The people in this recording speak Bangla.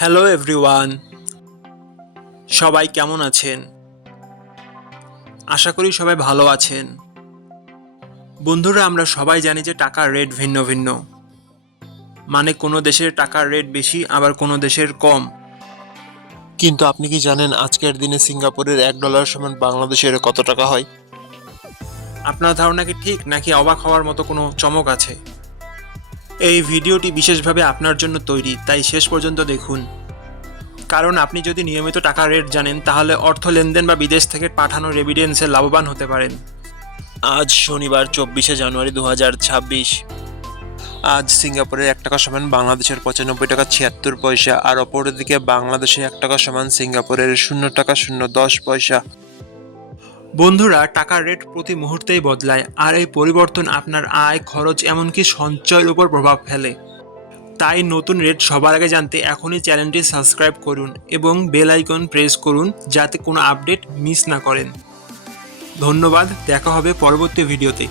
হ্যালো এভরিওয়ান, সবাই কেমন আছেন? আশা করি সবাই ভালো আছেন। বন্ধুরা, আমরা সবাই জানি যে টাকার রেট ভিন্ন ভিন্ন। মানে কোনো দেশের টাকার রেট বেশি, আবার কোনো দেশের কম। কিন্তু আপনি কি জানেন আজকের দিনে সিঙ্গাপুরের $1 সমান বাংলাদেশের কত টাকা হয়? আপনার ধারণা কি ঠিক, নাকি অবাক হওয়ার মতো কোনো চমক আছে? এই ভিডিওটি বিশেষভাবে আপনার জন্য তৈরি, তাই শেষ পর্যন্ত দেখুন। কারণ আপনি যদি নিয়মিত টাকার রেট জানেন, তাহলে অর্থ লেনদেন বা বিদেশ থেকে পাঠানো রেমিটেন্সে লাভবান হতে পারেন। আজ শনিবার 24শে জানুয়ারি 2026। আজ সিঙ্গাপুরের $1 সমান বাংলাদেশের 95 টাকা 76 পয়সা, আর অপরদিকে বাংলাদেশে $1 সমান সিঙ্গাপুরের $0.010 বন্ধুরা, টাকার রেট প্রতি মুহূর্তেই বদলায়, আর এই পরিবর্তন আপনার আয়, খরচ, এমনকি সঞ্চয়ের উপর প্রভাব ফেলে। তাই নতুন রেট সবার আগে জানতে এখনই চ্যানেলটি সাবস্ক্রাইব করুন এবং বেল আইকন প্রেস করুন, যাতে কোনো আপডেট মিস না করেন। ধন্যবাদ, দেখা হবে পরবর্তী ভিডিওতে।